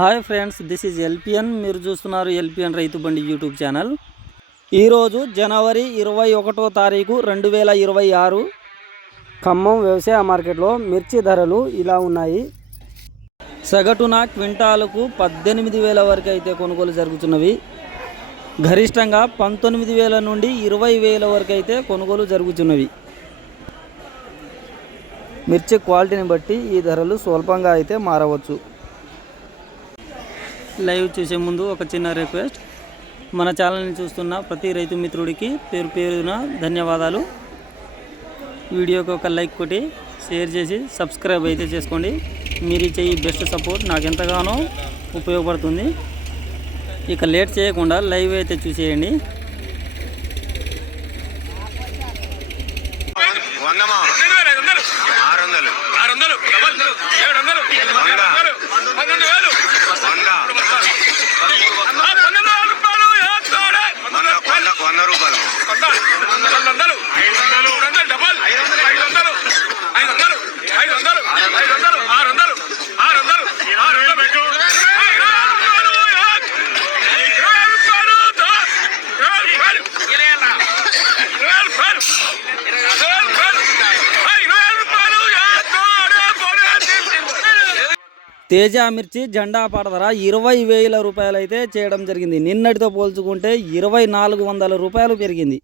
Hi friends, this is LPN. మీరు చూస్తున్నారు LPN రైతు బండి యూట్యూబ్ ఛానల్. ఈరోజు జనవరి 21వ తారీఖు 2026 ఖమ్మం వ్యవసాయ మార్కెట్లో మిర్చి ధరలు ఇలా ఉన్నాయి. సగటున క్వింటాలకు 18,000 వరకు అయితే కొనుగోలు జరుగుతున్నవి. గరిష్టంగా 19,000 నుండి 20,000 వరకు అయితే కొనుగోలు జరుగుతున్నవి. మిర్చి క్వాలిటీని బట్టి ఈ ధరలు స్వల్పంగా అయితే మారవచ్చు. లైవ్ చూసే ముందు ఒక చిన్న రిక్వెస్ట్, మన ఛానల్ని చూస్తున్న ప్రతి రైతు మిత్రుడికి పేరు పేరున ధన్యవాదాలు. వీడియోకి ఒక లైక్ కొట్టి షేర్ చేసి సబ్స్క్రైబ్ అయితే చేసుకోండి. మీరు ఇచ్చే ఈ బెస్ట్ సపోర్ట్ నాకు ఎంతగానో ఉపయోగపడుతుంది. ఇక లేట్ చేయకుండా లైవ్ అయితే చూసేయండి. తేజ మిర్చి జెండా పాట ధర 20,000 రూపాయలు అయితే చేయడం జరిగింది. నిన్నటితో పోల్చుకుంటే 2,400 రూపాయలు పెరిగింది.